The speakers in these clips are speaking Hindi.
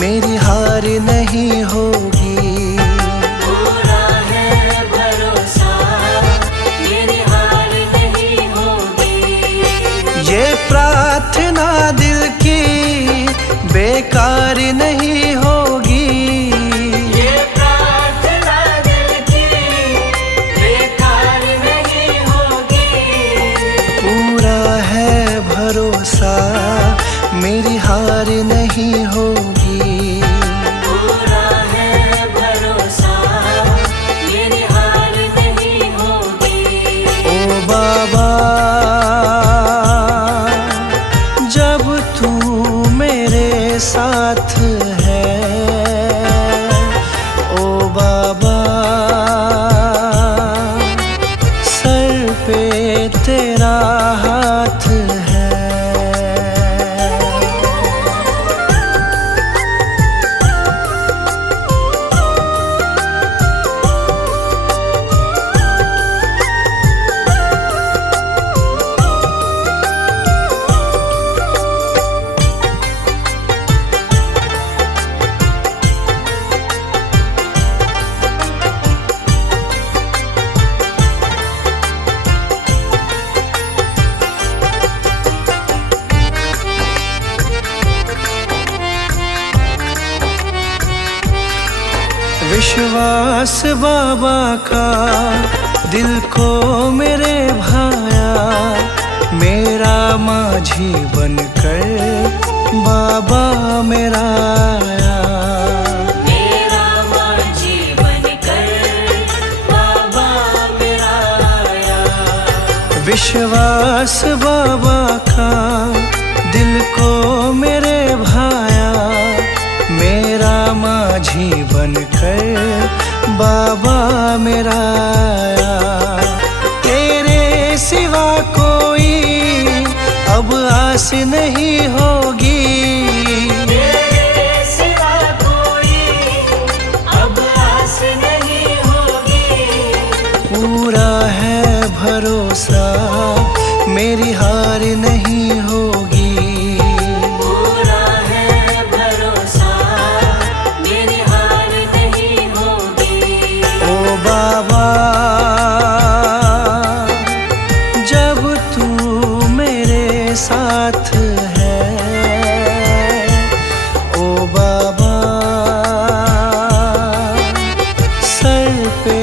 मेरी हार नहीं होगी। पूरा है भरोसा, मेरी हार नहीं होगी। ये प्रार्थना दिल की बेकार नहीं होगी। ये प्रार्थना दिल की बेकार नहीं होगी। पूरा है भरोसा, मेरी हार नहीं होगी। पूरा है भरोसा, मेरी हार नहीं होगी। ओ बाबा, जब तू मेरे साथ है, ओ बाबा, सर पे तेरा हाथ है। विश्वास बाबा का दिल को मेरे भाया, मेरा माझी बनकर बाबा मेरा आया। मेरा माझी बनकर बाबा मेरा आया। विश्वास बाबा का दिल को मेरे भाया, मेरा माझी बनकर बाबा मेरा आया। तेरे सिवा कोई अब आस नहीं होगी। तेरे सिवा कोई अब आस नहीं होगी। पूरा है भरोसा, मेरी हार नहीं होगी। पूरा है भरोसा, मेरी हार नहीं होगी। ओ बाबा, जब तू मेरे साथ है, ओ बाबा, सर पे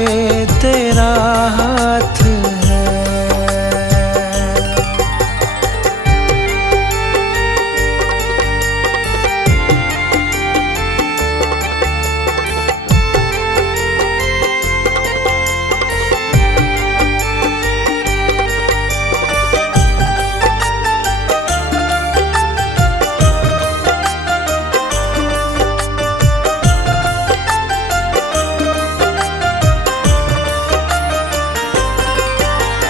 तेरा हाथ है।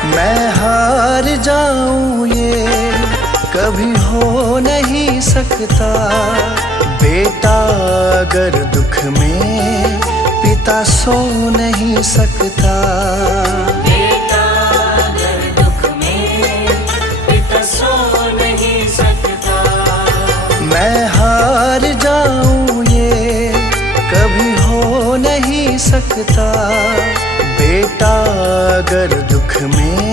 मैं हार जाऊं ये कभी हो नहीं सकता। बेटा अगर दुख में पिता सो नहीं सकता। बेटा अगर दुख में पिता सो नहीं सकता। मैं हार जाऊं ये कभी हो नहीं सकता। बेटा अगर दुख में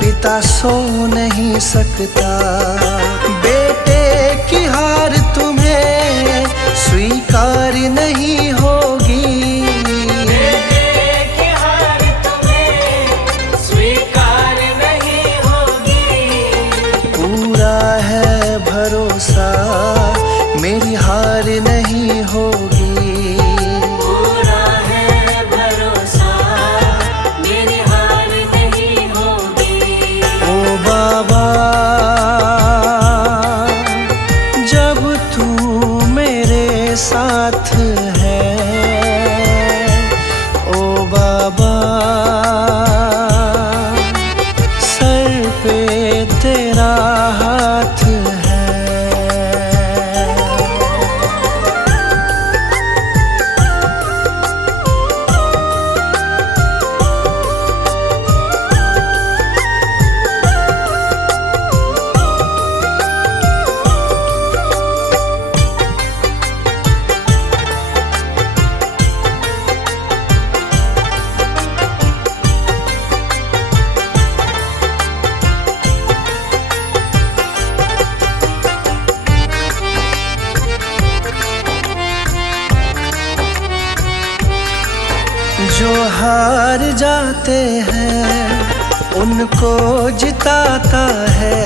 पिता सो नहीं सकता। बेटे की हार तुम्हें स्वीकार नहीं होगी। बेटे की हार तुम्हें स्वीकार नहीं होगी। पूरा है भरोसा, मेरी हार नहीं होगी। पूरा है भरोसा, मेरी हार नहीं होगी। ओ बाबा, जब तू मेरे साथ है, ओ बाबा, सर पे तेरा हाथ है। जो हार जाते हैं उनको जिताता है।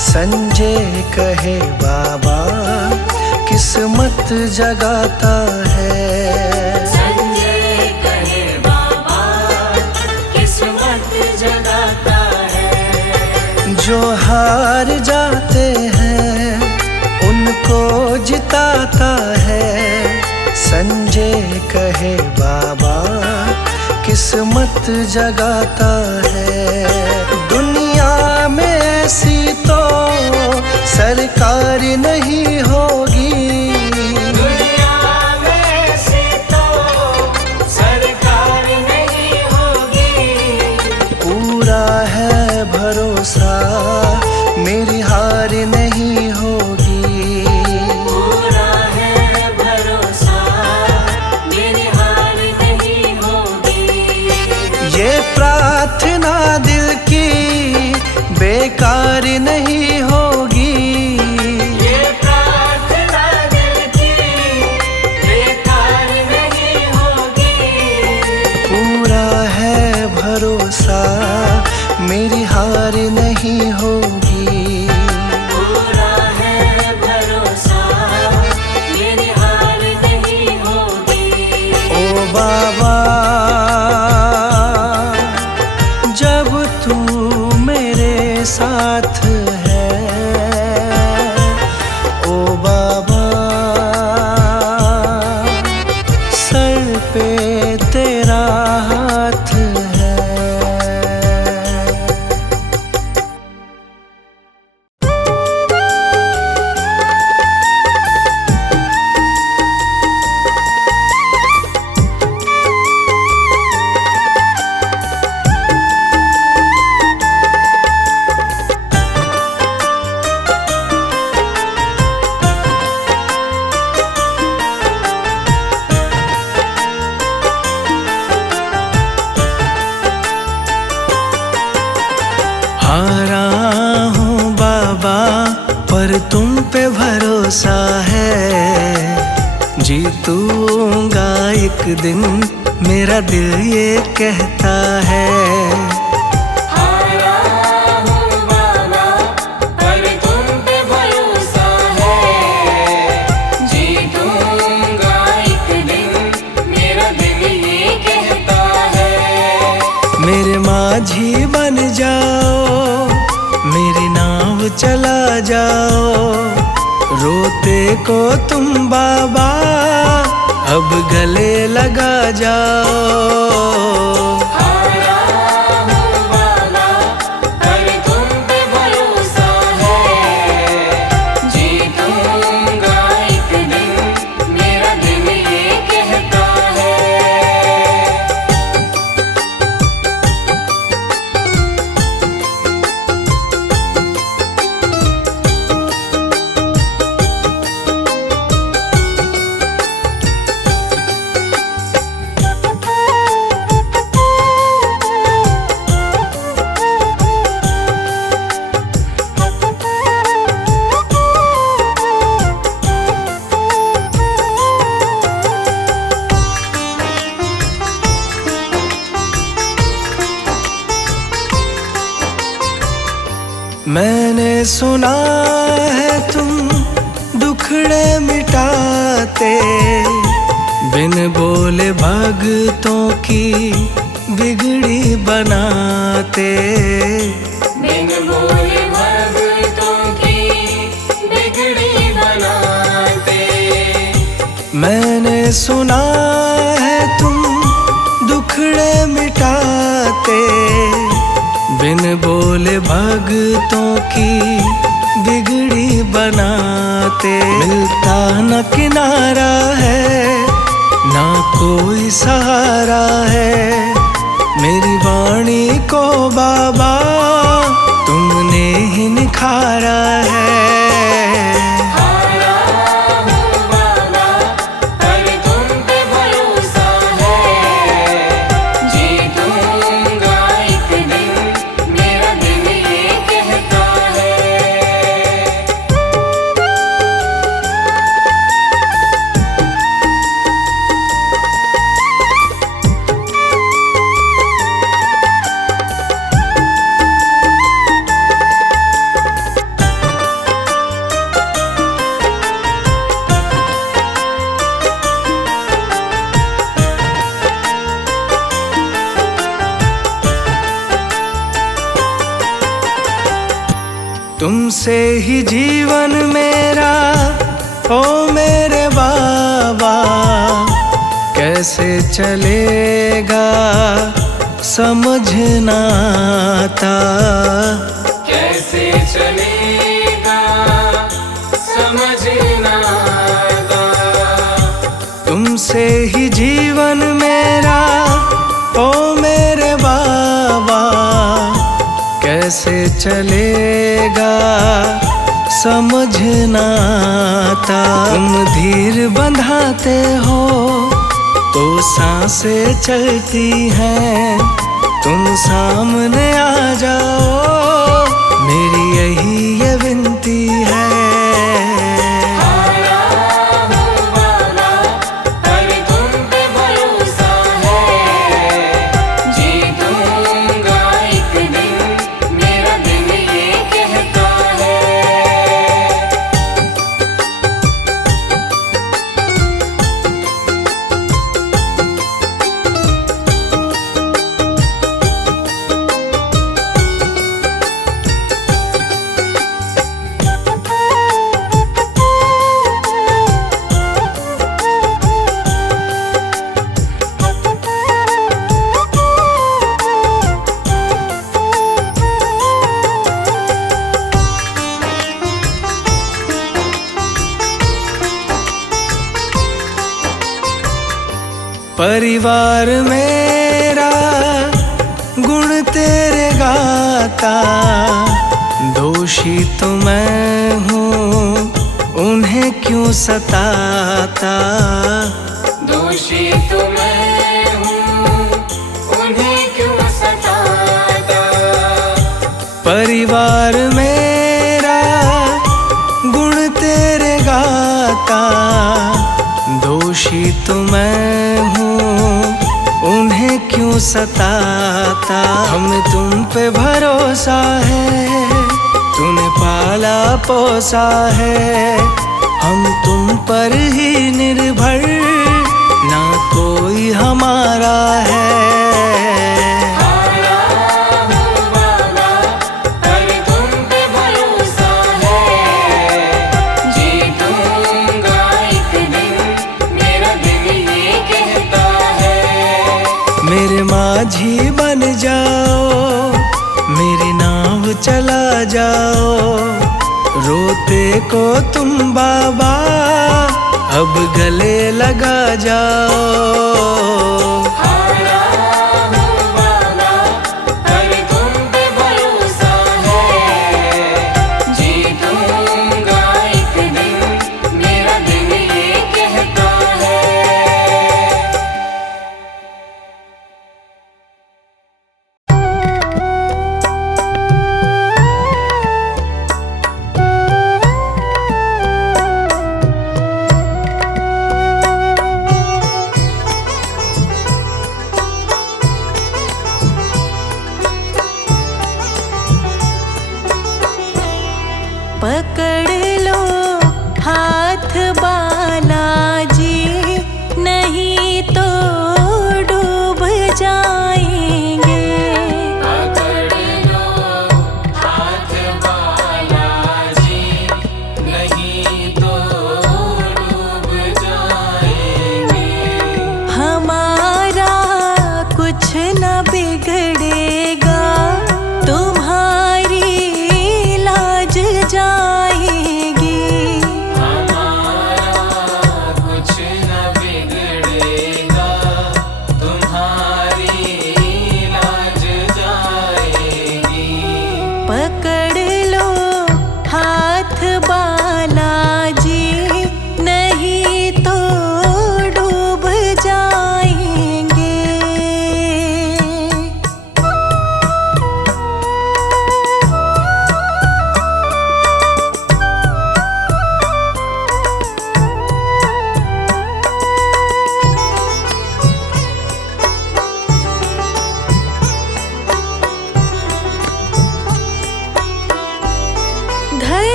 संजय कहे बाबा किस्मत जगाता है। संजय कहे बाबा किस्मत जगाता है। जो हार जाते हैं उनको जिताता है। संजय कहे बाबा किस्मत जगाता है। दुनिया में ऐसी तो सरकार नहीं होगी। दुनिया में ऐसी तो सरकार नहीं होगी। पूरा है भरोसा मेरी हार नहीं होगी। पूरा है भरोसा मेरी हार नहीं होगी। ये प्रार्थना दिल की बेकार नहीं होगी। ये प्रार्थना दिल की बेकार नहीं होगी। पूरा है भरोसा मेरी हार नहीं होगी। पूरा है भरोसा मेरी हार नहीं होगी। ओ बाबा जब तू मेरे साथ है। ओ बाबा सर पे तेरा हाथ है। हारा हूँ बाबा पर तुम पे भरोसा है। जीतूंगा एक दिन मेरा दिल ये कहता है। हारा हूँ बाबा पर तुम पे भरोसा है। जीतूंगा एक दिन मेरा दिल ये कहता है। मेरे माझी बन जाओ मेरी नाव चला जाओ। रोते को तुम बाबा अब गले लगा जाओ। हारा हूँ बाबा पर तुम पे भरोसा है। जीतूंगा एक दिन मेरा दिल ये कहता है। मैंने सुना है तुम दुखड़े मिटाते। बिन बोले भगतों की बिगड़ी बनाते। बिन बोले भगतों की बिगड़ी बनाते। मैंने सुना है तुम दुखड़े मिटाते। बिन बोले भगतों की बिगड़ी बनाते। मिलता न किनारा है ना कोई सहारा है। मेरी वाणी को बाबा तुमने ही निखारा है। हारा हूँ बाबा पर तुम पे भरोसा है। जीतूंगा एक दिन मेरा दिल ये कहता है। तुमसे ही जीवन मेरा, ओ मेरे बाबा, कैसे चलेगा समझ ना आता। कैसे चलेगा समझ ना आता। तुमसे ही जीवन मेरा, ओ मेरे बाबा, कैसे चलेगा समझ ना आता। तुम धीर बंधाते हो तो सांसें चलती हैं, तुम सामने आ जाओ, मेरी यही ये विनती है। आया हूँ बाबा, पर तुम पे भरोसा है, जीतूंगा एक दिन, मेरा दिल ये कहता है। परिवार मेरा गुण तेरे गाता, दोषी तो मैं हूँ, उन्हें क्यों सताता। दोषी तो मैं हूँ, उन्हें क्यों सताता। परिवार मेरा गुण तेरे गाता, दोषी तो मैं हूँ, उन्हें क्यों सताता। हमें तुम पे भरोसा है, तूने पाला पोसा है, हम तुम पर ही निर्भर, ना कोई हमारा है। आया हूँ बाबा, पर तुम पे भरोसा है, जीतूंगा एक दिन, मेरा दिल ये कहता है। मेरे माझी बन जाओ, मेरी नाव चला जाओ, रोते को तुम बाबा अब गले लगा जाओ। आया हूँ बाबा, पर तुम पे भरोसा है, जीतूंगा एक दिन, मेरा दिल ये कहता है।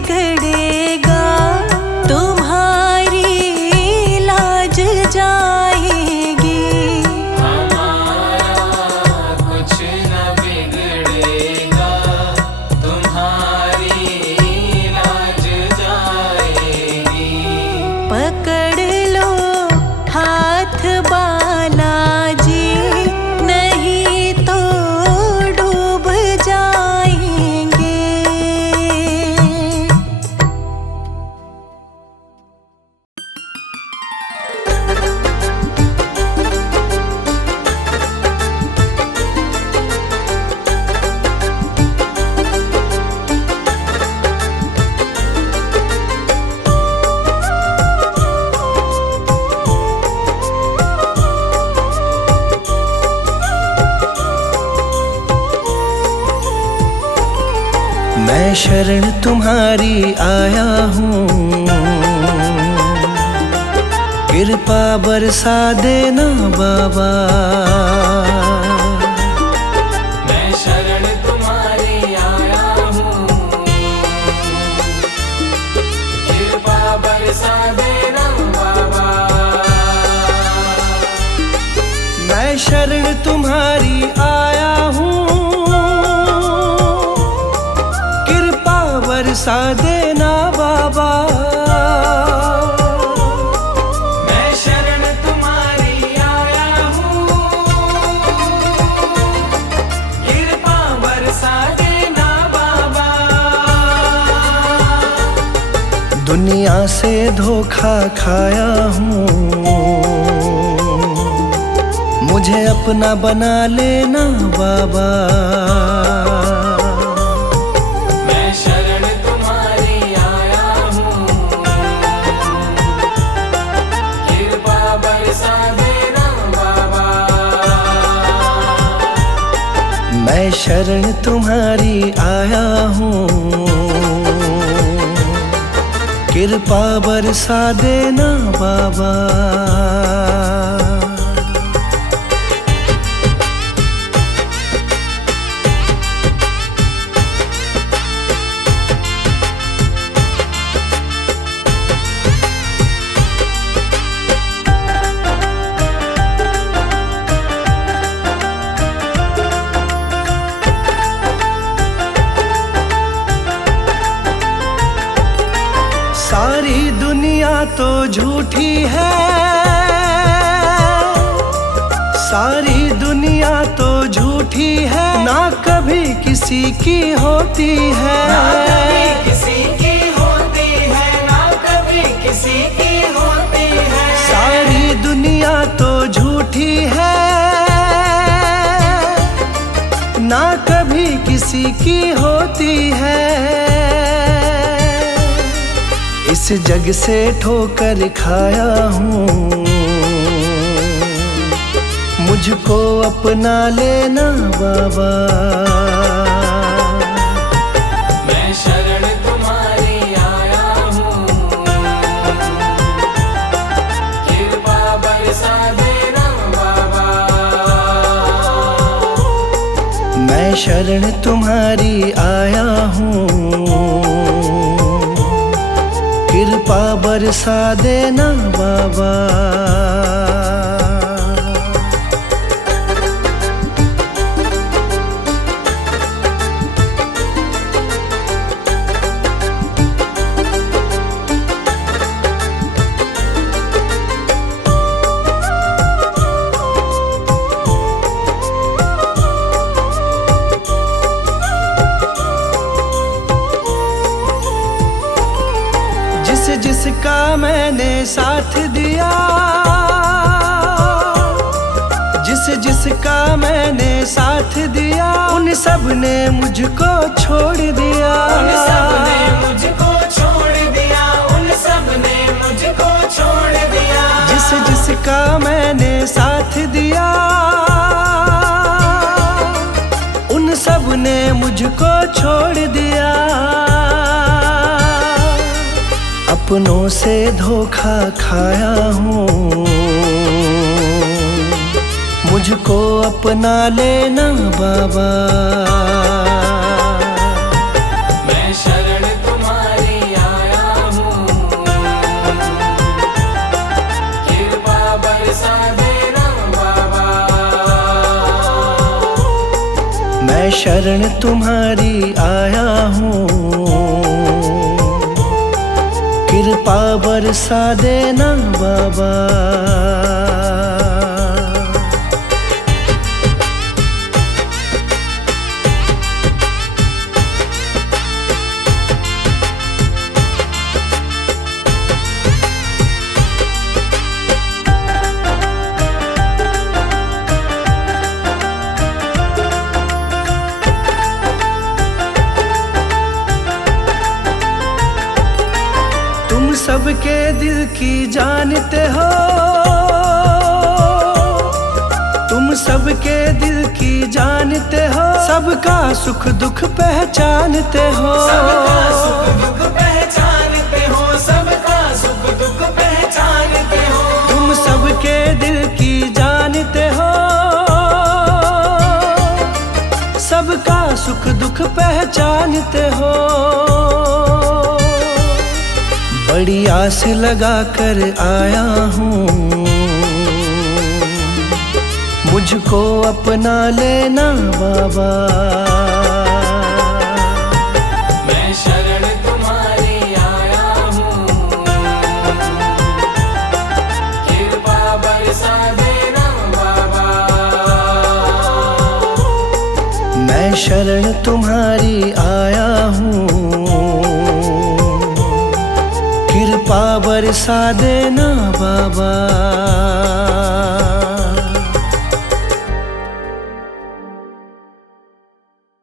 बिगड़ेगा तुम्हारी लाज जाएगी। हमारा कुछ न बिगड़ेगा तुम्हारी लाज जाएगी। पकड़ लो हाथ बालाजी, नहीं तो डूब जाएंगे। मैं शरण तुम्हारी आया हूँ, कृपा बरसा देना बाबा। मैं शरण तुम्हारी आया हूँ, कृपा बरसा देना बाबा। मैं शरण तुम्हारी आया हूँ, कृपा बरसा देना बाबा। मैं शरण तुम्हारी आया हूँ, कृपा बरसा देना बाबा। दुनिया से धोखा खाया हूँ, मुझे अपना बना लेना बाबा। मैं शरण तुम्हारी आया हूँ, कृपा बरसा देना बाबा। मैं शरण तुम्हारी आया हूँ, कृपा बरसा देना बाबा। सारी दुनिया तो झूठी है, सारी दुनिया तो झूठी है, ना कभी किसी की होती है। ना कभी किसी की होती है, ना कभी किसी की होती है। सारी दुनिया तो झूठी है, ना कभी किसी की होती है। इस जग से ठोकर खाया हूँ, मुझको अपना लेना बाबा। मैं शरण तुम्हारी आया हूँ, कृपा बरसा देना बाबा। मैं शरण तुम्हारी आया हूँ, कृपा बरसा देना बाबा। जिसका मैंने साथ दिया, जिसका मैंने साथ दिया, उन सब ने मुझको छोड़ दिया। उन सब ने मुझको छोड़ दिया, उन सब ने मुझको छोड़ दिया। जिसका मैंने साथ दिया, उन सब ने मुझको छोड़ दिया। अपनों से धोखा खाया हूँ, मुझको अपना लेना बाबा। मैं शरण तुम्हारी शरण तुम्हारी आया हूँ, कृपा बरसा देना बाबा। तुम सबके दिल की जानते हो, तुम सबके दिल की जानते हो, सबका सुख दुख पहचानते हो। सबका सुख दुख पहचानते हो, सबका सुख दुख पहचानते हो। तुम सबके दिल की जानते हो, सबका सुख दुख पहचानते हो। बड़ी आस लगा कर आया हूँ, मुझको अपना लेना बाबा। मैं शरण तुम्हारी आया हूँ, कृपा बरसा देना बाबा। मैं शरण तुम्हारी आया हूँ, कृपा बरसा देना बाबा।